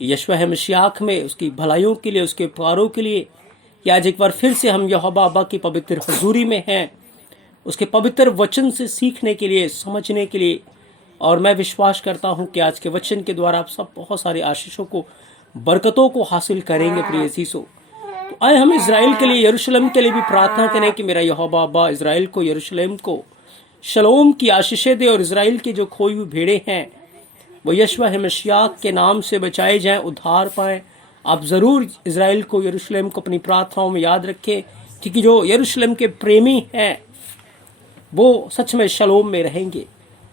यशवा है मसीह में उसकी भलाइयों के लिए, उसके प्यारों के लिए कि आज एक बार फिर से हम यहोवा अब्बा की पवित्र हजूरी में हैं, उसके पवित्र वचन से सीखने के लिए, समझने के लिए। और मैं विश्वास करता हूं कि आज के वचन के द्वारा आप सब बहुत सारे आशीषों को, बरकतों को हासिल करेंगे प्रिय अज़ीज़ों। तो आए हम इज़राइल के लिए, यरूशलेम के लिए भी प्रार्थना करें कि मेरा यहोवा अब्बा इज़राइल को, यरूशलेम को शलोम की आशीषें दे और इज़राइल की जो खोई हुई भेड़ें हैं वो यशवा है मसीह के नाम से बचाए जाएं, उद्धार पाएं। आप ज़रूर इज़राइल को, यरूशलेम को अपनी प्रार्थनाओं में याद रखें, क्योंकि जो यरूशलेम के प्रेमी हैं वो सच में शलोम में रहेंगे,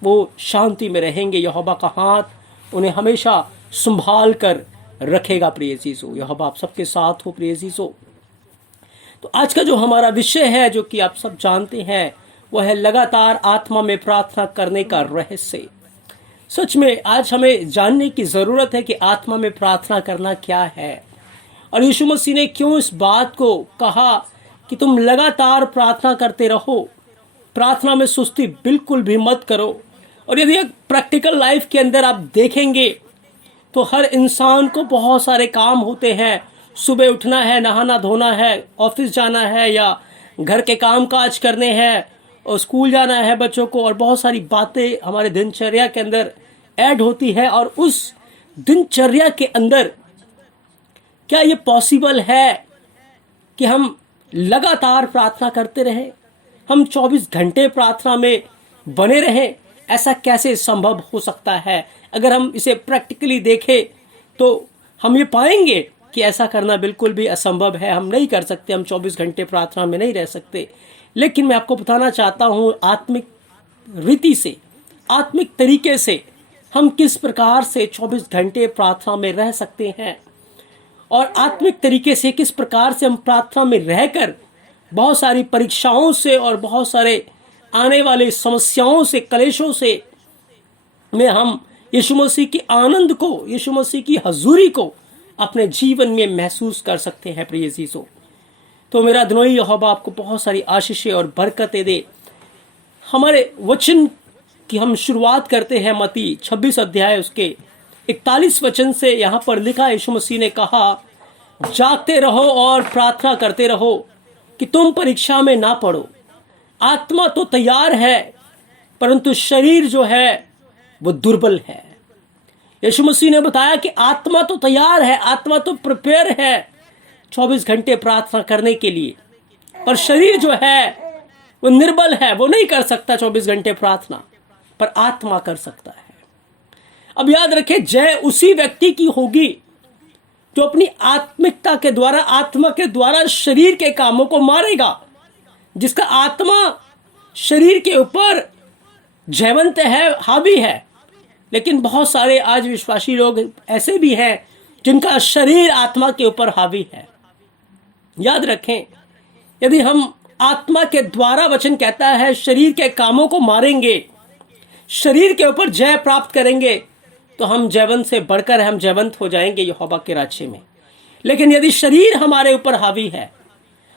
वो शांति में रहेंगे। यहोवा का हाथ उन्हें हमेशा संभाल कर रखेगा प्रिय अज़ीज़ों। यहोवा आप सबके साथ हो प्रिय अज़ीज़ों। तो आज का जो हमारा विषय है, जो कि आप सब जानते हैं, वह है लगातार आत्मा में प्रार्थना करने का रहस्य। सच में आज हमें जानने की ज़रूरत है कि आत्मा में प्रार्थना करना क्या है, और यीशु मसीह ने क्यों इस बात को कहा कि तुम लगातार प्रार्थना करते रहो, प्रार्थना में सुस्ती बिल्कुल भी मत करो। और यदि एक प्रैक्टिकल लाइफ के अंदर आप देखेंगे तो हर इंसान को बहुत सारे काम होते हैं। सुबह उठना है, नहाना धोना है, ऑफिस जाना है, या घर के काम काज करने हैं, और स्कूल जाना है बच्चों को, और बहुत सारी बातें हमारे दिनचर्या के अंदर ऐड होती है। और उस दिनचर्या के अंदर क्या ये पॉसिबल है कि हम लगातार प्रार्थना करते रहें, हम 24 घंटे प्रार्थना में बने रहें? ऐसा कैसे संभव हो सकता है? अगर हम इसे प्रैक्टिकली देखें तो हम ये पाएंगे कि ऐसा करना बिल्कुल भी असंभव है। हम नहीं कर सकते, हम 24 घंटे प्रार्थना में नहीं रह सकते। लेकिन मैं आपको बताना चाहता हूँ आत्मिक रीति से, आत्मिक तरीके से हम किस प्रकार से 24 घंटे प्रार्थना में रह सकते हैं, और आत्मिक तरीके से किस प्रकार से हम प्रार्थना में रहकर बहुत सारी परीक्षाओं से और बहुत सारे आने वाले समस्याओं से, कलेशों से में हम यीशु मसीह की आनंद को, यीशु मसीह की हजूरी को अपने जीवन में महसूस कर सकते हैं प्रिय अज़ीज़ों। तो मेरा धन्यवाद यहोवा आपको बहुत सारी आशीषें और बरकतें दे। हमारे वचन की हम शुरुआत करते हैं मत्ती 26 अध्याय उसके 41 वचन से। यहाँ पर लिखा, यीशु मसीह ने कहा, जागते रहो और प्रार्थना करते रहो कि तुम परीक्षा में ना पड़ो। आत्मा तो तैयार है परंतु शरीर जो है वो दुर्बल है। यीशु मसीह ने बताया कि आत्मा तो तैयार है, आत्मा तो प्रिपेयर है 24 घंटे प्रार्थना करने के लिए, पर शरीर जो है वो निर्बल है, वो नहीं कर सकता 24 घंटे प्रार्थना, पर आत्मा कर सकता है। अब याद रखें, जय उसी व्यक्ति की होगी जो अपनी आत्मिकता के द्वारा, आत्मा के द्वारा शरीर के कामों को मारेगा, जिसका आत्मा शरीर के ऊपर जयवंत है, हावी है। लेकिन बहुत सारे आज विश्वासी लोग ऐसे भी हैं जिनका शरीर आत्मा के ऊपर हावी है। याद रखें, यदि हम आत्मा के द्वारा, वचन कहता है, शरीर के कामों को मारेंगे, शरीर के ऊपर जय प्राप्त करेंगे, तो हम जयवंत से बढ़कर हम जयवंत हो जाएंगे यहोवा के राज्य में। लेकिन यदि शरीर हमारे ऊपर हावी है,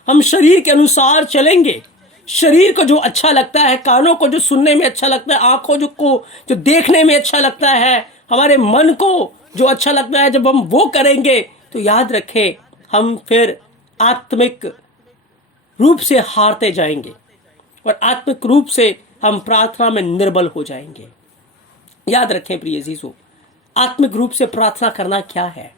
हम शरीर के अनुसार चलेंगे, शरीर को जो अच्छा लगता है, कानों को जो सुनने में अच्छा लगता है, आंखों को जो देखने में अच्छा लगता है, हमारे मन को जो अच्छा लगता है, जब हम वो करेंगे तो याद रखें हम फिर आत्मिक रूप से हारते जाएंगे और आत्मिक रूप से हम प्रार्थना में निर्बल हो जाएंगे। याद रखें प्रिय अज़ीज़ों, आत्मिक रूप से प्रार्थना करना क्या है,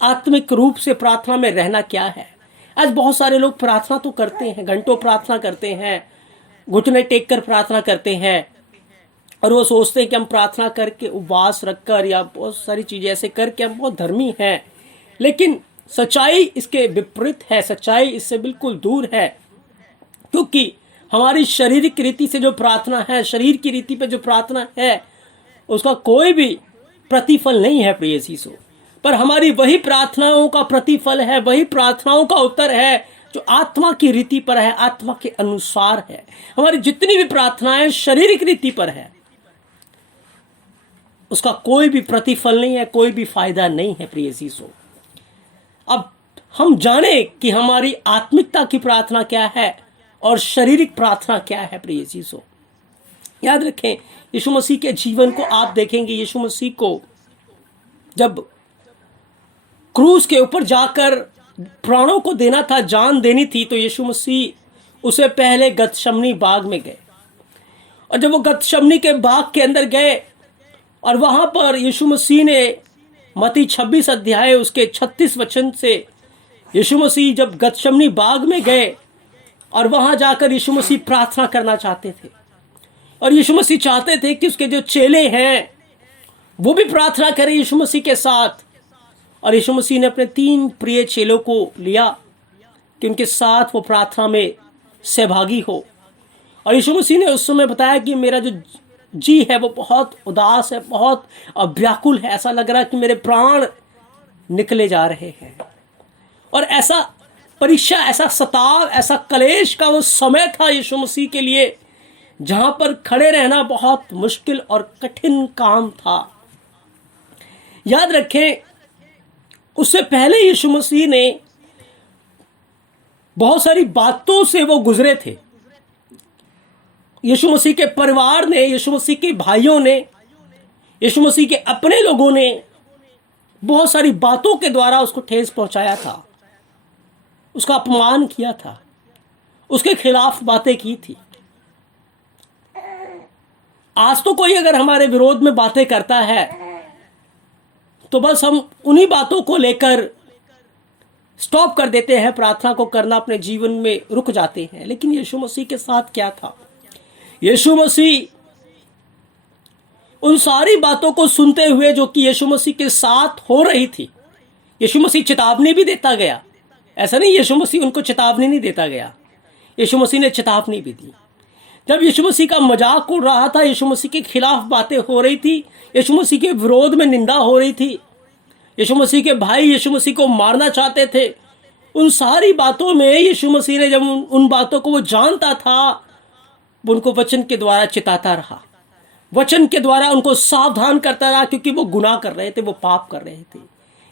आत्मिक रूप से प्रार्थना में रहना क्या है। आज बहुत सारे लोग प्रार्थना तो करते हैं, घंटों प्रार्थना करते हैं, घुटने टेक कर प्रार्थना करते हैं, और वो सोचते हैं कि हम प्रार्थना करके, उपवास रखकर या बहुत सारी चीज़ें ऐसे करके हम बहुत धर्मी हैं। लेकिन सच्चाई इसके विपरीत है, सच्चाई इससे बिल्कुल दूर है। क्योंकि हमारी शारीरिक रीति से जो प्रार्थना है, शरीर की रीति पे जो प्रार्थना है, उसका कोई भी प्रतिफल नहीं है प्रिय अज़ीज़ों। पर हमारी वही प्रार्थनाओं का प्रतिफल है, वही प्रार्थनाओं का उत्तर है जो आत्मा की रीति पर है, आत्मा के अनुसार है। हमारी जितनी भी प्रार्थनाएं शारीरिक रीति पर है, उसका कोई भी प्रतिफल नहीं है, कोई भी फायदा नहीं है प्रिय अज़ीज़ों। अब हम जाने कि हमारी आत्मिकता की प्रार्थना क्या है और शारीरिक प्रार्थना क्या है प्रिय अज़ीज़ों। याद रखें, यीशु मसीह के जीवन को आप देखेंगे, यीशु मसीह को जब क्रूस के ऊपर जाकर प्राणों को देना था, जान देनी थी, तो यीशु मसीह उसे पहले गतशमनी बाग में गए। और जब वो गतशमनी के बाग के अंदर गए और वहां पर यीशु मसीह ने मत्ती 26 अध्याय उसके 36 वचन से, यीशु मसीह जब गतशमनी बाग में गए और वहां जाकर यीशु मसीह प्रार्थना करना चाहते थे, और यीशु मसीह चाहते थे कि उसके जो चेले हैं वो भी प्रार्थना करें यीशु मसीह के साथ। और यीशु मसीह ने अपने 3 प्रिय चेलों को लिया कि उनके साथ वो प्रार्थना में सहभागी हो। और यीशु मसीह ने उस समय बताया कि मेरा जो जी है वो बहुत उदास है, बहुत व्याकुल है, ऐसा लग रहा है कि मेरे प्राण निकले जा रहे हैं। और ऐसा परीक्षा, ऐसा सताव, ऐसा कलेश का वो समय था यीशु मसीह के लिए, जहां पर खड़े रहना बहुत मुश्किल और कठिन काम था। याद रखें, उससे पहले यीशु मसीह ने बहुत सारी बातों से वो गुजरे थे। यीशु मसीह के परिवार ने, यीशु मसीह के भाइयों ने, यीशु मसीह के अपने लोगों ने बहुत सारी बातों के द्वारा उसको ठेस पहुंचाया था, उसका अपमान किया था, उसके खिलाफ बातें की थी। आज तो कोई अगर हमारे विरोध में बातें करता है तो बस हम उन्हीं बातों को लेकर स्टॉप कर देते हैं, प्रार्थना को करना अपने जीवन में रुक जाते हैं। लेकिन यीशु मसीह के साथ क्या था? यीशु मसीह उन सारी बातों को सुनते हुए जो कि यीशु मसीह के साथ हो रही थी, यीशु मसीह चेतावनी भी देता गया। ऐसा नहीं यीशु मसीह उनको चेतावनी नहीं देता गया, यीशु मसीह ने चेतावनी भी दी। जब यीशु मसीह का मजाक उड़ रहा था, यीशु मसीह के खिलाफ बातें हो रही थी, यीशु मसीह के विरोध में निंदा हो रही थी, यीशु मसीह के भाई यीशु मसीह को मारना चाहते थे, उन सारी बातों में यीशु मसीह ने जब उन बातों को वो जानता था, वो उनको वचन के द्वारा चिताता रहा, वचन के द्वारा उनको सावधान करता रहा, क्योंकि वो गुनाह कर रहे थे, वो पाप कर रहे थे।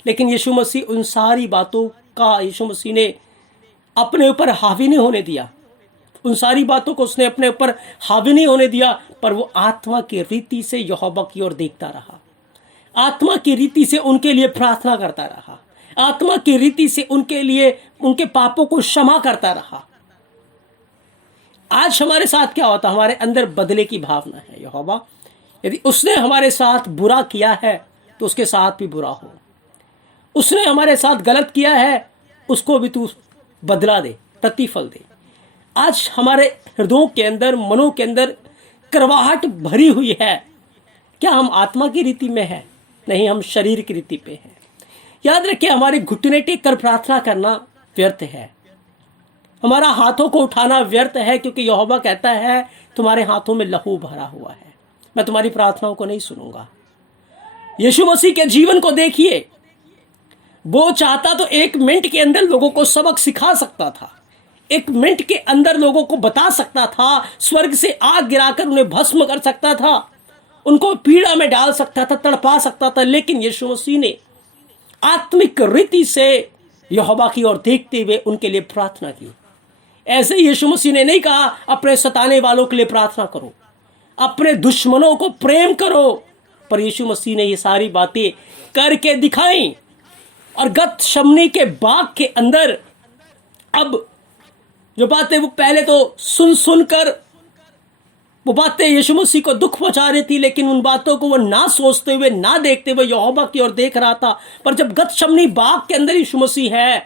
लेकिन यीशु मसीह उन सारी बातों का यीशु मसीह ने अपने ऊपर हावी नहीं होने दिया, उन सारी बातों को उसने अपने ऊपर हावी नहीं होने दिया, पर वो आत्मा की रीति से यहोवा की ओर देखता रहा, आत्मा की रीति से उनके लिए प्रार्थना करता रहा, आत्मा की रीति से उनके लिए उनके पापों को क्षमा करता रहा। आज हमारे साथ क्या होता? हमारे अंदर बदले की भावना है, यहोवा यदि उसने हमारे साथ बुरा किया है तो उसके साथ भी बुरा हो, उसने हमारे साथ गलत किया है उसको भी तू बदला दे, प्रतिफल दे। आज हमारे हृदयों के अंदर, मनों के अंदर करवाहट भरी हुई है। क्या हम आत्मा की रीति में हैं? नहीं, हम शरीर की रीति पे हैं। याद रखिए, हमारे घुटने टेक कर प्रार्थना करना व्यर्थ है, हमारा हाथों को उठाना व्यर्थ है, क्योंकि यहोवा कहता है तुम्हारे हाथों में लहू भरा हुआ है, मैं तुम्हारी प्रार्थनाओं को नहीं सुनूंगा। यीशु मसीह के जीवन को देखिए, वो चाहता तो 1 मिनट के अंदर लोगों को सबक सिखा सकता था, 1 मिनट के अंदर लोगों को बता सकता था, स्वर्ग से आग गिराकर उन्हें भस्म कर सकता था, उनको पीड़ा में डाल सकता था, तड़पा सकता था। लेकिन यीशु मसीह ने आत्मिक रीति से यहोवा की ओर देखते हुए उनके लिए प्रार्थना की। ऐसे यीशु मसीह ने नहीं कहा अपने सताने वालों के लिए प्रार्थना करो, अपने दुश्मनों को प्रेम करो, पर यीशु मसीह ने ये सारी बातें करके दिखाई। और गतशमनी के बाग के अंदर अब जो बातें वो पहले तो सुनकर वो बातें यीशु मसीह को दुख पहुंचा रही थी, लेकिन उन बातों को वो ना सोचते हुए, ना देखते हुए यहोवा की ओर देख रहा था। पर जब गतशमनी बाग के अंदर यीशु मसीह है,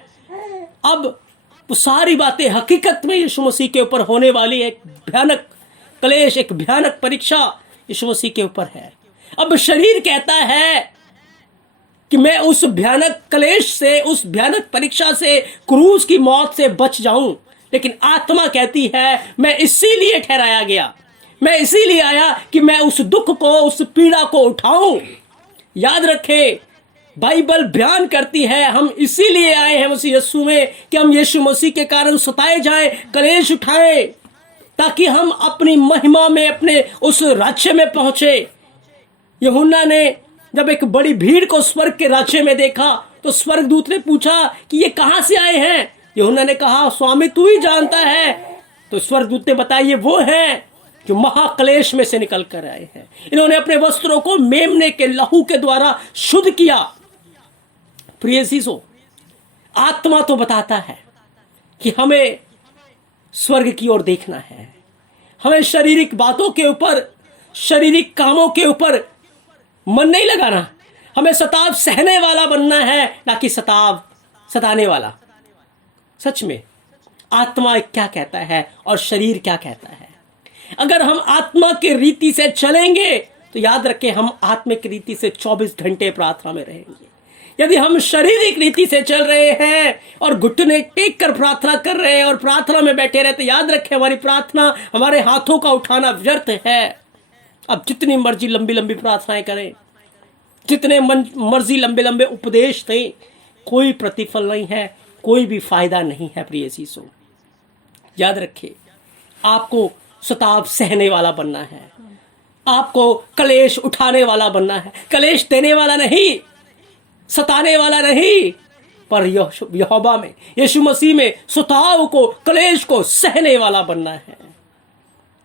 अब वो सारी बातें हकीकत में यीशु मसीह के ऊपर होने वाली एक भयानक क्लेश, एक भयानक परीक्षा यीशु मसीह के ऊपर है। अब शरीर कहता है कि मैं उस भयानक क्लेश से, उस भयानक परीक्षा से, क्रूस की मौत से बच जाऊं, लेकिन आत्मा कहती है मैं इसीलिए ठहराया गया, मैं इसीलिए आया कि मैं उस दुख को, उस पीड़ा को उठाऊं। याद रखें, बाइबल बयान करती है हम इसीलिए आए हैं मसीह यीशु में कि हम यीशु मसीह के कारण सताए जाएं, क्लेश उठाएं, ताकि हम अपनी महिमा में, अपने उस राज्य में पहुंचे। यूहन्ना ने जब एक बड़ी भीड़ को स्वर्ग के राज्य में देखा तो स्वर्गदूत ने पूछा कि ये कहां से आए हैं? यूहन्ना ने कहा स्वामी तू ही जानता है। तो स्वर्गदूत ने बताया ये वो हैं जो महाक्लेश में से निकल कर आए हैं। इन्होंने अपने वस्त्रों को मेमने के लहू के द्वारा शुद्ध किया। प्रिय चीजों, आत्मा तो बताता है कि हमें स्वर्ग की ओर देखना है, हमें शारीरिक बातों के ऊपर, शारीरिक कामों के ऊपर मन नहीं लगाना, हमें सताव सहने वाला बनना है, ना कि सताव सताने वाला। सच में आत्मा क्या कहता है और शरीर क्या कहता है? अगर हम आत्मा की रीति से चलेंगे तो याद रखें, हम आत्मिक रीति से 24 घंटे प्रार्थना में रहेंगे। यदि हम शारीरिक रीति से चल रहे हैं और घुटने टेक कर प्रार्थना कर रहे हैं और प्रार्थना में बैठे रहते, याद रखें हमारी प्रार्थना, हमारे हाथों का उठाना व्यर्थ है। अब जितनी मर्जी लंबी लंबी प्रार्थनाएं करें, जितने मर्जी लंबे लंबे उपदेश दें, कोई प्रतिफल नहीं है, कोई भी फायदा नहीं है। प्रिय चीजों, याद रखिए, आपको सताव सहने वाला बनना है, आपको कलेश उठाने वाला बनना है, कलेश देने वाला नहीं, सताने वाला नहीं, पर यहोवा में, यीशु मसीह में सताव को, कलेश को सहने वाला बनना है।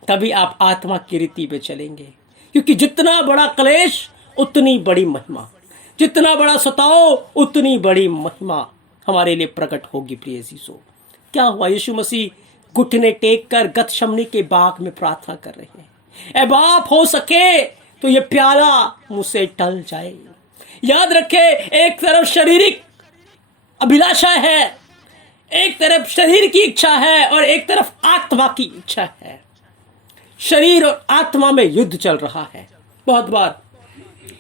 तभी आप आत्मा की रीति पे चलेंगे, क्योंकि जितना बड़ा कलेश उतनी बड़ी महिमा, जितना बड़ा सताव उतनी बड़ी महिमा हमारे लिए प्रकट होगी। प्रिय चीजों, क्या हुआ? यीशु मसीह घुटने टेक कर गतशमनी के बाग में प्रार्थना कर रहे हैं, ऐ बाप हो सके तो ये प्याला मुझसे टल जाए। याद रखे, एक तरफ शारीरिक अभिलाषा है, एक तरफ शरीर की इच्छा है और एक तरफ आत्मा की इच्छा है। शरीर और आत्मा में युद्ध चल रहा है। बहुत बार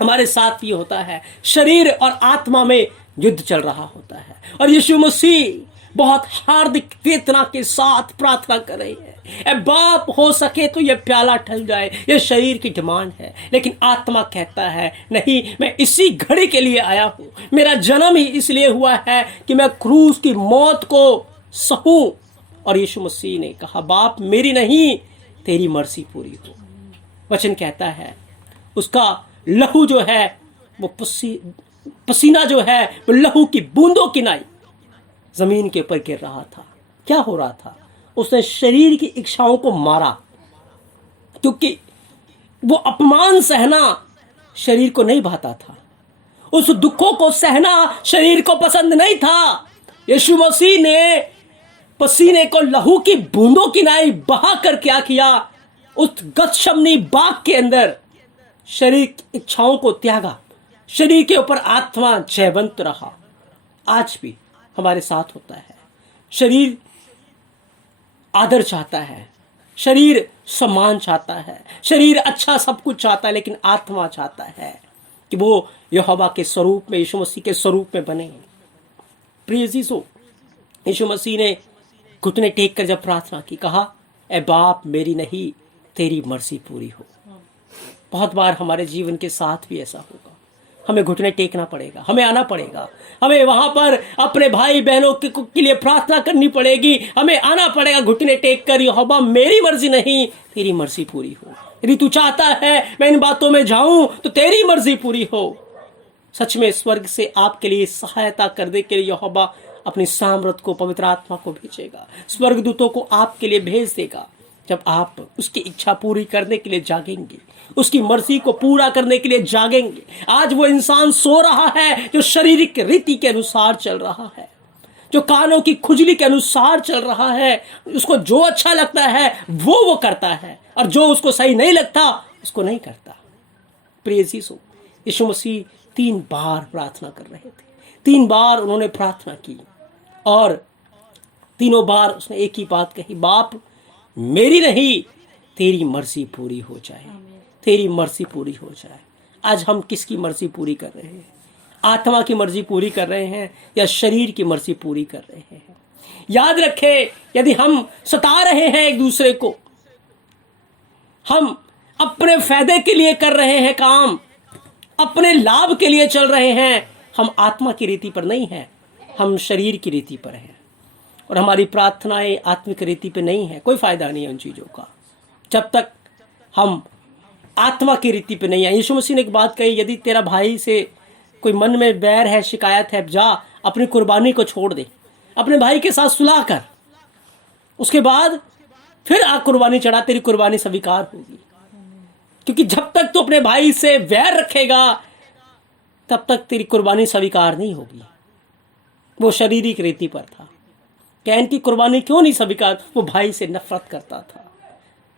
हमारे साथ ये होता है, शरीर और आत्मा में युद्ध चल रहा होता है और यीशु मसीह बहुत हार्दिक वेदना के साथ प्रार्थना कर रहे हैं, ऐ बाप हो सके तो ये प्याला टल जाए। ये शरीर की डिमांड है, लेकिन आत्मा कहता है नहीं, मैं इसी घड़ी के लिए आया हूँ, मेरा जन्म ही इसलिए हुआ है कि मैं क्रूस की मौत को सहूं। और यीशु मसीह ने कहा, बाप मेरी नहीं तेरी मर्जी पूरी हो। वचन कहता है उसका लहू जो है वो पसीना जो है वो लहू की बूंदों की नाई जमीन के ऊपर गिर रहा था। क्या हो रहा था? उसने शरीर की इच्छाओं को मारा, क्योंकि वो अपमान सहना शरीर को नहीं भाता था, उस दुखों को सहना शरीर को पसंद नहीं था। यीशु मसीह ने पसीने को लहू की बूंदों की नाई बहा कर क्या किया? उस गतशमनी बाग के अंदर शरीर की इच्छाओं को त्यागा, शरीर के ऊपर आत्मा जयवंत रहा। आज भी हमारे साथ होता है, शरीर आदर चाहता है, शरीर सम्मान चाहता है, शरीर अच्छा सब कुछ चाहता है, लेकिन आत्मा चाहता है कि वो यहोवा के स्वरूप में, यीशु मसीह के स्वरूप में बने। प्रिय जीसो, यीशु मसीह ने घुटने टेक कर जब प्रार्थना की, कहा, ऐ बाप मेरी नहीं तेरी मर्जी पूरी हो। बहुत बार हमारे जीवन के साथ भी ऐसा होगा, हमें घुटने टेकना पड़ेगा, हमें आना पड़ेगा, हमें वहां पर अपने भाई बहनों के लिए प्रार्थना करनी पड़ेगी, हमें आना पड़ेगा घुटने टेक कर, यहोवा मेरी मर्जी नहीं तेरी मर्जी पूरी हो। यदि तू चाहता है मैं इन बातों में जाऊं तो तेरी मर्जी पूरी हो। सच में स्वर्ग से आपके लिए सहायता करने के लिए यहोवा अपनी सामर्थ को, पवित्र आत्मा को भेजेगा, स्वर्गदूतों को आपके लिए भेज देगा। जब आप उसकी इच्छा पूरी करने के लिए जागेंगे, उसकी मर्जी को पूरा करने के लिए जागेंगे। आज वो इंसान सो रहा है जो शारीरिक रीति के अनुसार चल रहा है, जो कानों की खुजली के अनुसार चल रहा है, उसको जो अच्छा लगता है वो करता है, और जो उसको सही नहीं लगता उसको नहीं करता। प्रिय जीसो, यीशु मसीह 3 बार प्रार्थना कर रहे थे, 3 बार उन्होंने प्रार्थना की और तीनों बार उसने एक ही बात कही, बाप मेरी नहीं तेरी मर्जी पूरी हो जाए, तेरी मर्जी पूरी हो जाए। आज हम किसकी मर्जी पूरी कर रहे हैं? आत्मा की मर्जी पूरी कर रहे हैं या शरीर की मर्जी पूरी कर रहे हैं? याद रखें, यदि हम सता रहे हैं एक दूसरे को, हम अपने फायदे के लिए कर रहे हैं काम, अपने लाभ के लिए चल रहे हैं, हम आत्मा की रीति पर नहीं हैं, हम शरीर की रीति पर हैं। और हमारी प्रार्थनाएं आत्मिक रीति पे नहीं है, कोई फायदा नहीं है उन चीज़ों का, जब तक हम आत्मा की रीति पे नहीं है। यीशु मसीह ने एक बात कही, यदि तेरा भाई से कोई मन में बैर है, शिकायत है, जा अपनी कुर्बानी को छोड़ दे, अपने भाई के साथ सुलह कर, उसके बाद फिर आ कुर्बानी चढ़ा, तेरी कुर्बानी स्वीकार होगी। क्योंकि जब तक तू अपने भाई से वैर रखेगा तब तक तेरी कुर्बानी स्वीकार नहीं होगी। वो शारीरिक रीति पर था। कैन की कुर्बानी क्यों नहीं स्वीकार? वो भाई से नफरत करता था।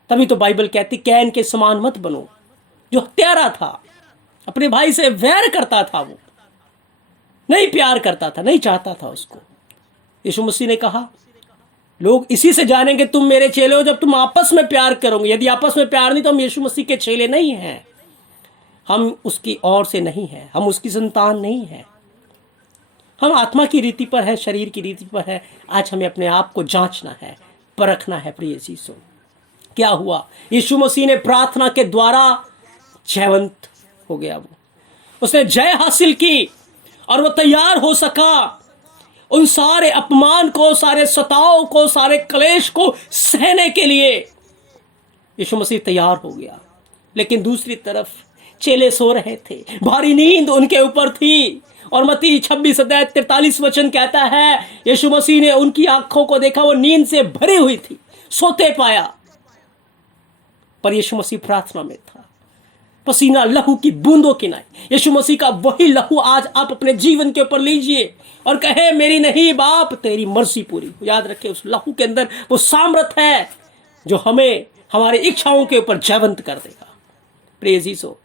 तभी तो बाइबल कहती कैन के समान मत बनो, जो हत्यारा था, अपने भाई से वैर करता था, वो नहीं प्यार करता था, नहीं चाहता था उसको। यीशु मसीह ने कहा लोग इसी से जानेंगे तुम मेरे चेले हो जब तुम आपस में प्यार करोगे। यदि आपस में प्यार नहीं तो हम यीशु मसीह के चेले नहीं हैं, हम उसकी ओर से नहीं हैं, हम उसकी संतान नहीं हैं। हम आत्मा की रीति पर है, शरीर की रीति पर है। आज हमें अपने आप को जांचना है, परखना है। प्रिय यीशु, क्या हुआ? यीशु मसीह ने प्रार्थना के द्वारा जयवंत हो गया। उसने जय हासिल की और वो तैयार हो सका उन सारे अपमान को, सारे सताव को, सारे क्लेश को सहने के लिए। यीशु मसीह तैयार हो गया। लेकिन दूसरी तरफ चेले सो रहे थे, भारी नींद उनके ऊपर थी। और मत्ती 26:43 कहता है यीशु मसीह ने उनकी आंखों को देखा, वो नींद से भरी हुई थी, सोते पाया। पर यीशु मसीह प्रार्थना में था, पसीना लहू की बूंदों की नहीं। यीशु मसीह का वही लहू आज आप अपने जीवन के ऊपर लीजिए और कहे मेरी नहीं बाप तेरी मर्जी पूरी हो। याद रखें उस लहू के अंदर वो सामर्थ है जो हमें हमारी इच्छाओं के ऊपर जयवंत कर देगा। प्रिय यीशु,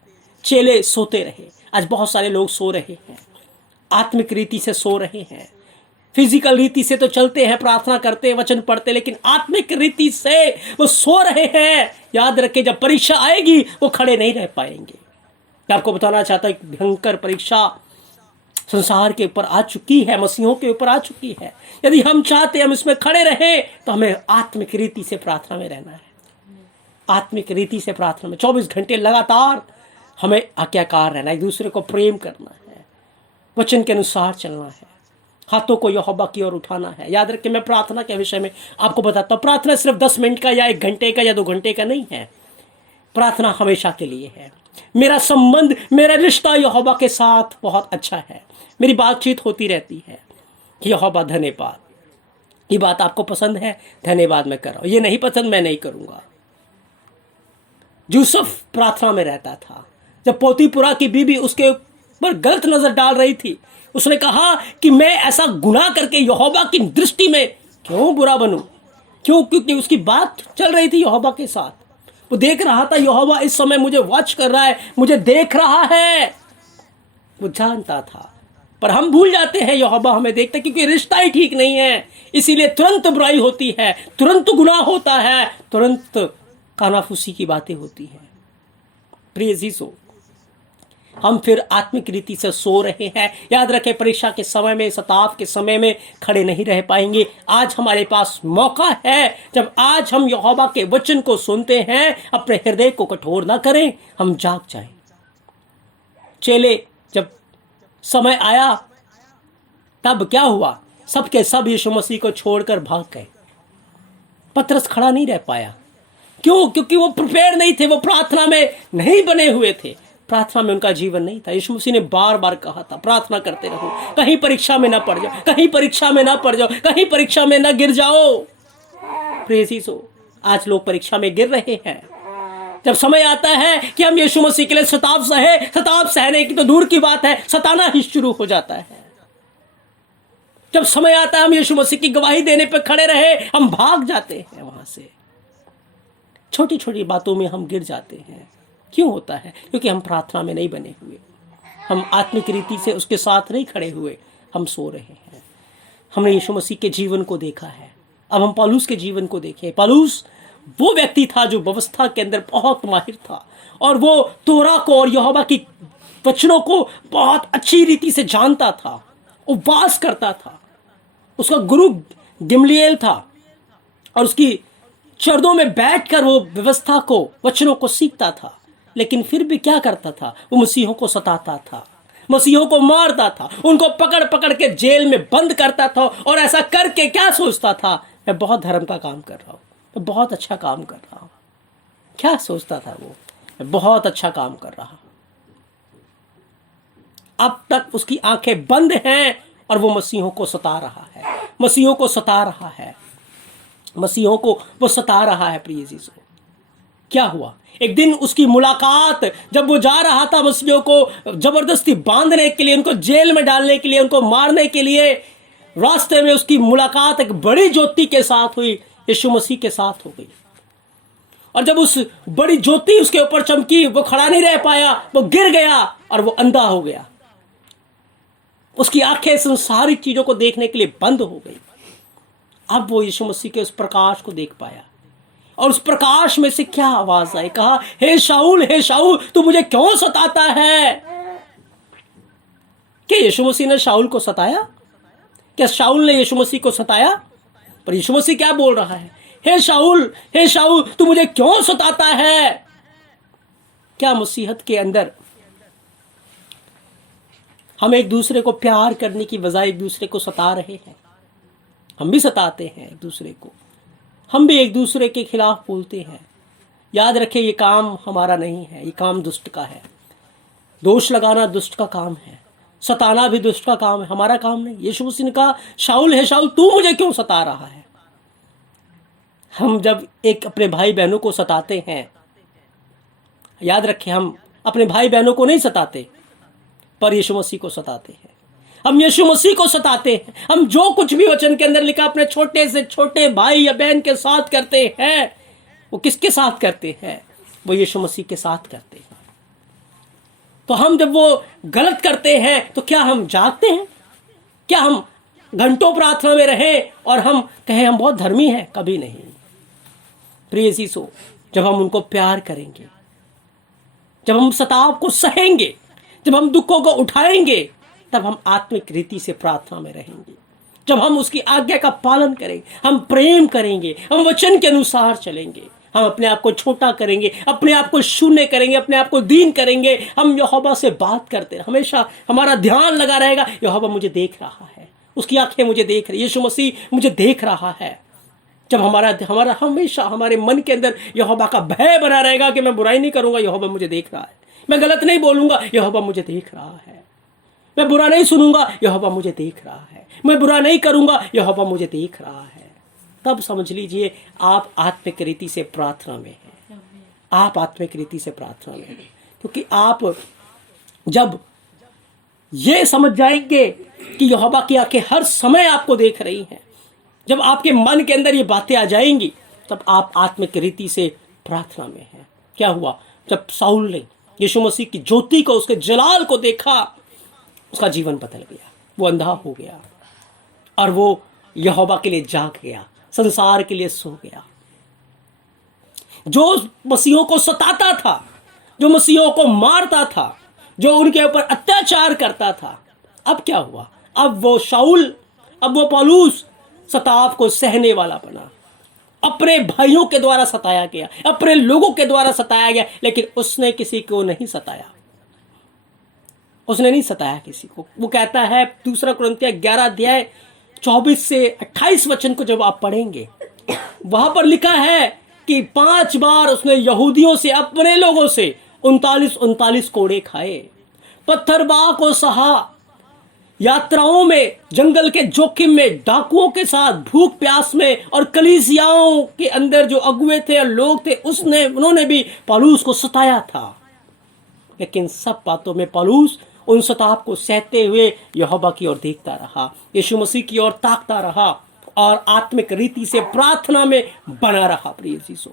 चेले सोते रहे। आज बहुत सारे लोग सो रहे हैं, आत्मिक रीति से सो रहे हैं। फिजिकल रीति से तो चलते हैं, प्रार्थना करते हैं, वचन पढ़ते, लेकिन आत्मिक रीति से वो सो रहे हैं। याद रखें जब परीक्षा आएगी वो खड़े नहीं रह पाएंगे। मैं आपको बताना चाहता हूं भयंकर परीक्षा संसार के ऊपर आ चुकी है, मसीहों के ऊपर आ चुकी है। यदि हम चाहते हम इसमें खड़े रहे तो हमें आत्मिक रीति से प्रार्थना में रहना है। आत्मिक रीति से प्रार्थना में 24 घंटे लगातार हमें आज्ञाकार रहना है, एक दूसरे को प्रेम करना है, वचन के अनुसार चलना है, हाथों को यहोवा की ओर उठाना है। याद रखें मैं प्रार्थना के विषय में आपको बताता हूँ, प्रार्थना सिर्फ 10 मिनट का या 1 घंटे का या 2 घंटे का नहीं है। प्रार्थना हमेशा के लिए है। मेरा संबंध, मेरा रिश्ता यहोवा के साथ बहुत अच्छा है, मेरी बातचीत होती रहती है। यहोवा धन्यवाद, ये बात आपको पसंद है, धन्यवाद मैं कर रहा हूँ, ये नहीं पसंद मैं नहीं करूँगा। यूसुफ प्रार्थना में रहता था। जब पोतीपुरा की बीबी उसके ऊपर गलत नजर डाल रही थी, उसने कहा कि मैं ऐसा गुनाह करके यहोवा की दृष्टि में क्यों बुरा बनूं? क्यों? क्योंकि उसकी बात चल रही थी यहोवा के साथ। वो देख रहा था यहोवा इस समय मुझे वॉच कर रहा है, मुझे देख रहा है, वो जानता था। पर हम भूल जाते हैं यहोवा हमें देखता है, क्योंकि रिश्ता ही ठीक नहीं है। इसीलिए तुरंत बुराई होती है, तुरंत गुनाह होता है, तुरंत कानाफूसी की बातें होती हैं। प्रिय यीशु, हम फिर आत्मिक रीति से सो रहे हैं। याद रखें परीक्षा के समय में, सताव के समय में खड़े नहीं रह पाएंगे। आज हमारे पास मौका है, जब आज हम यहोवा के वचन को सुनते हैं, अपने हृदय को कठोर ना करें, हम जाग जाएं। चेले जब समय आया तब क्या हुआ? सबके सब यीशु मसीह को छोड़कर भाग गए। पतरस खड़ा नहीं रह पाया। क्यों? क्योंकि वो प्रिपेयर नहीं थे, वो प्रार्थना में नहीं बने हुए थे, प्रार्थना में उनका जीवन नहीं था। यीशु मसीह ने बार बार कहा था प्रार्थना करते रहो, कहीं परीक्षा में ना पड़ जाओ, कहीं परीक्षा में ना पड़ जाओ, कहीं परीक्षा में ना गिर जाओ। प्रिय यीशु, आज लोग परीक्षा में गिर रहे हैं। जब समय आता है कि हम यीशु मसीह के लिए सताव सहने की तो दूर की बात है, सताना ही शुरू हो जाता है। जब समय आता है हम यीशु मसीह की गवाही देने पर खड़े रहे, हम भाग जाते हैं वहां से। छोटी छोटी बातों में हम गिर जाते हैं। क्यों होता है? क्योंकि हम प्रार्थना में नहीं बने हुए, हम आत्मिक रीति से उसके साथ नहीं खड़े हुए, हम सो रहे हैं। हमने यीशु मसीह के जीवन को देखा है, अब हम पौलुस के जीवन को देखें। पौलुस वो व्यक्ति था जो व्यवस्था के अंदर बहुत माहिर था, और वो तोरा को और यहोवा की वचनों को बहुत अच्छी रीति से जानता था, उपवास करता था। उसका गुरु गमलीएल था और उसकी चरणों में बैठकर वो व्यवस्था को, वचनों को सीखता था। लेकिन फिर भी क्या करता था? वो मसीहों को सताता था, मसीहों को मारता था, उनको पकड़ पकड़ के जेल में बंद करता था। और ऐसा करके क्या सोचता था? मैं बहुत धर्म का काम कर रहा हूँ, मैं बहुत अच्छा काम कर रहा हूँ। क्या सोचता था वो? मैं बहुत अच्छा काम कर रहा हूँ। अब तक उसकी आंखें बंद हैं और वो मसीहों को सता रहा है, मसीहों को सता रहा है, मसीहों को वो सता रहा है। प्रिय यीशु, क्या हुआ? एक दिन उसकी मुलाकात, जब वो जा रहा था मसीहों को जबरदस्ती बांधने के लिए, उनको जेल में डालने के लिए, उनको मारने के लिए, रास्ते में उसकी मुलाकात एक बड़ी ज्योति के साथ हुई, यीशु मसीह के साथ हो गई। और जब उस बड़ी ज्योति उसके ऊपर चमकी, वो खड़ा नहीं रह पाया, वो गिर गया और वो अंधा हो गया। उसकी आंखें संसारिक चीजों को देखने के लिए बंद हो गई। अब वो यीशु मसीह के उस प्रकाश को देख पाया, और उस प्रकाश में से क्या आवाज आई, कहा, हे शाऊल तू मुझे क्यों सताता है। क्या यीशु मसीह ने शाऊल को सताया? क्या शाऊल ने यीशु मसीह को सताया? पर यीशु मसीह क्या बोल रहा है, हे शाऊल तू मुझे क्यों सताता है। क्या मसीहत के अंदर हम एक दूसरे को प्यार करने की बजाय एक दूसरे को सता रहे हैं? हम भी सताते हैं एक दूसरे को, हम भी एक दूसरे के खिलाफ बोलते हैं। याद रखें, ये काम हमारा नहीं है, ये काम दुष्ट का है। दोष लगाना दुष्ट का काम है, सताना भी दुष्ट का काम है, हमारा काम नहीं। यीशु मसीह ने कहा, शाऊल तू मुझे क्यों सता रहा है। हम जब एक अपने भाई बहनों को सताते हैं, याद रखें, हम अपने भाई बहनों को नहीं सताते, पर यीशु मसीह को सताते हैं। हम यीशु मसीह को सताते हैं। हम जो कुछ भी वचन के अंदर लिखा अपने छोटे से छोटे भाई या बहन के साथ करते हैं, वो किसके साथ करते हैं? वो यीशु मसीह के साथ करते हैं। तो हम जब वो गलत करते हैं तो क्या हम जागते हैं? क्या हम घंटों प्रार्थना में रहें और हम कहें हम बहुत धर्मी हैं? कभी नहीं। प्रिय यीशु, जब हम उनको प्यार करेंगे, जब हम सताव को सहेंगे, जब हम दुखों को उठाएंगे, तब हम आत्मिक रीति से प्रार्थना में रहेंगे। जब हम उसकी आज्ञा का पालन करेंगे, हम प्रेम करेंगे, हम वचन के अनुसार चलेंगे, हम अपने आप को छोटा करेंगे, अपने आप को शून्य करेंगे, अपने आप को दीन करेंगे। हम यहोवा से बात करते, हमेशा हमारा ध्यान लगा रहेगा, यहोवा मुझे देख रहा है, उसकी आंखें मुझे देख रही, यीशु मसीह मुझे देख रहा है। जब हमारा हमेशा हमारे मन के अंदर यहोवा का भय बना रहेगा कि मैं बुराई नहीं करूंगा, यहोवा मुझे देख रहा है, मैं गलत नहीं बोलूंगा, यहोवा मुझे देख रहा है, मैं बुरा नहीं सुनूंगा, यहोवा मुझे देख रहा है, मैं बुरा नहीं करूंगा, यहोवा मुझे देख रहा है, तब समझ लीजिए आप आत्मिक रीति से प्रार्थना में हैं। आप आत्मिक रीति से प्रार्थना में हैं, क्योंकि आप जब ये समझ जाएंगे कि यहोवा की आंखें हर समय आपको देख रही हैं, जब आपके मन के अंदर ये बातें आ जाएंगी, तब आप आत्मिक रीति से प्रार्थना में हैं। क्या हुआ? जब शाऊल ने यीशु मसीह की ज्योति को, उसके जलाल को देखा, उसका जीवन बदल गया, वो अंधा हो गया और वो यहोवा के लिए जाग गया, संसार के लिए सो गया। जो मसीहों को सताता था, जो मसीहों को मारता था, जो उनके ऊपर अत्याचार करता था, अब क्या हुआ? अब वो शाऊल, अब वो पौलुस सताव को सहने वाला बना। अपने भाइयों के द्वारा सताया गया, अपने लोगों के द्वारा सताया गया, लेकिन उसने किसी को नहीं सताया, उसने नहीं सताया किसी को। वो कहता है 2 कुरिन्थियों 11 अध्याय 24 से 28 वचन को जब आप पढ़ेंगे, वहां पर लिखा है कि 5 बार उसने यहूदियों से, अपने लोगों से 39 कोड़े खाए, पत्थरबाह को सहा, यात्राओं में, जंगल के जोखिम में, डाकुओं के साथ, भूख प्यास में, और कलीसियाओं के अंदर जो अगुए थे और लोग थे, उन्होंने भी पौलुस को सताया था। लेकिन सब बातों में पौलुस उन सताव को सहते हुए यहोवा की ओर देखता रहा, यीशु मसीह की ओर ताकता रहा और आत्मिक रीति से प्रार्थना में बना रहा। प्रिय यीशु,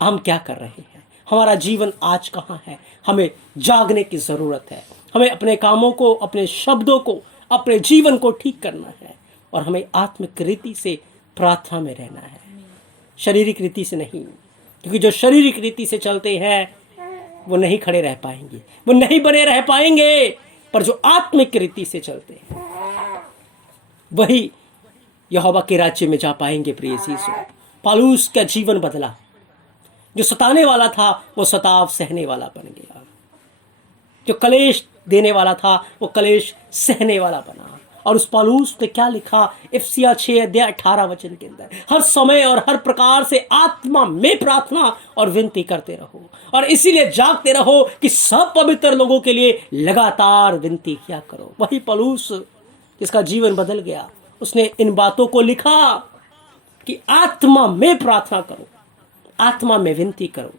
हम क्या कर रहे हैं? हमारा जीवन आज कहाँ है? हमें जागने की जरूरत है। हमें अपने कामों को, अपने शब्दों को, अपने जीवन को ठीक करना है और हमें आत्मिक रीति से प्रार्थना में रहना है, शारीरिक रीति से नहीं। क्योंकि जो शारीरिक रीति से चलते हैं वो नहीं खड़े रह पाएंगे, वो नहीं बने रह पाएंगे, पर जो आत्मिक रीति से चलते हैं वही यहोवा के राज्य में जा पाएंगे। प्रिय यीशु, पौलुस का जीवन बदला। जो सताने वाला था वो सताव सहने वाला बन गया, जो कलेश देने वाला था वो कलेश सहने वाला बना। और उस पौलुस ने क्या लिखा? इफिसियों 6 अध्याय 18 वचन के अंदर, हर समय और हर प्रकार से आत्मा में प्रार्थना और विनती करते रहो और इसीलिए जागते रहो कि सब पवित्र लोगों के लिए लगातार विनती किया करो। वही पौलुस जिसका जीवन बदल गया, उसने इन बातों को लिखा कि आत्मा में प्रार्थना करो, आत्मा में विनती करो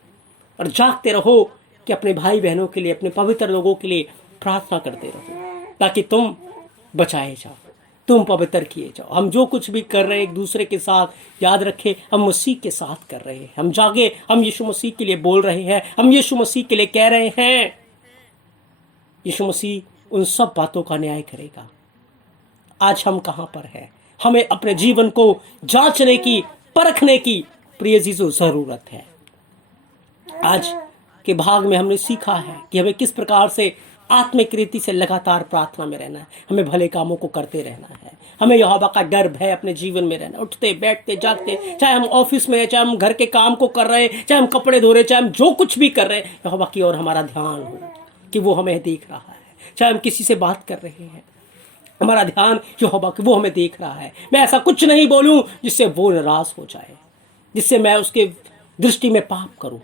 और जागते रहो कि अपने भाई बहनों के लिए, अपने पवित्र लोगों के लिए प्रार्थना करते रहो, ताकि तुम बचाए जाओ, तुम पवित्र किए जाओ। हम जो कुछ भी कर रहे हैं एक दूसरे के साथ याद रखें, हम मसीह के साथ कर रहे हैं। हम जागे, हम यीशु मसीह के लिए बोल रहे हैं, हम यीशु मसीह के लिए कह रहे हैं। यीशु मसीह उन सब बातों का न्याय करेगा। आज हम कहां पर हैं? हमें अपने जीवन को जांचने की, परखने की प्रिय जीसु जरूरत है। आज के भाग में हमने सीखा है कि हमें किस प्रकार से आत्मिक रीति से लगातार प्रार्थना में रहना है। हमें भले कामों को करते रहना है। हमें यहोवा का डर भय अपने जीवन में रहना, उठते बैठते जागते, चाहे हम ऑफिस में हैं, चाहे हम घर के काम को कर रहे हैं, चाहे हम कपड़े धो रहे हैं, चाहे हम जो कुछ भी कर रहे हैं, यहोवा की ओर हमारा ध्यान हो कि वो हमें देख रहा है। चाहे हम किसी से बात कर रहे हैं, हमारा ध्यान यहोवा कि वो हमें देख रहा है। मैं ऐसा कुछ नहीं बोलूं जिससे वो नाराज हो जाए, जिससे मैं उसके दृष्टि में पाप करूं।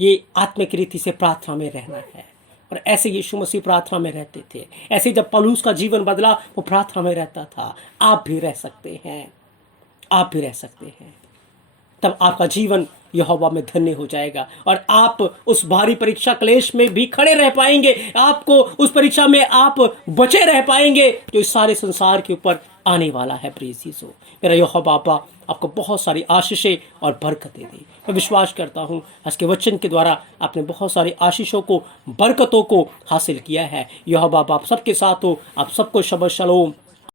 ये आत्मिक रीति से प्रार्थना में रहना है। और ऐसे यीशु मसीह प्रार्थना में रहते थे। ऐसे जब पौलुस का जीवन बदला, वो प्रार्थना में रहता था। आप भी रह सकते हैं, आप भी रह सकते हैं। तब आपका जीवन यहोवा में धन्य हो जाएगा और आप उस भारी परीक्षा क्लेश में भी खड़े रह पाएंगे। आपको उस परीक्षा में आप बचे रह पाएंगे जो इस सारे संसार के ऊपर आने वाला है। प्रिय यीशु, मेरा यहोवा बाबा आपको बहुत सारी आशीषें और बरकतें दे। मैं विश्वास करता हूँ आज के वचन के द्वारा आपने बहुत सारी आशीषों को, बरकतों को हासिल किया है। यहोवा बाबा आप सबके साथ हो। आप सबको शबद शलोम।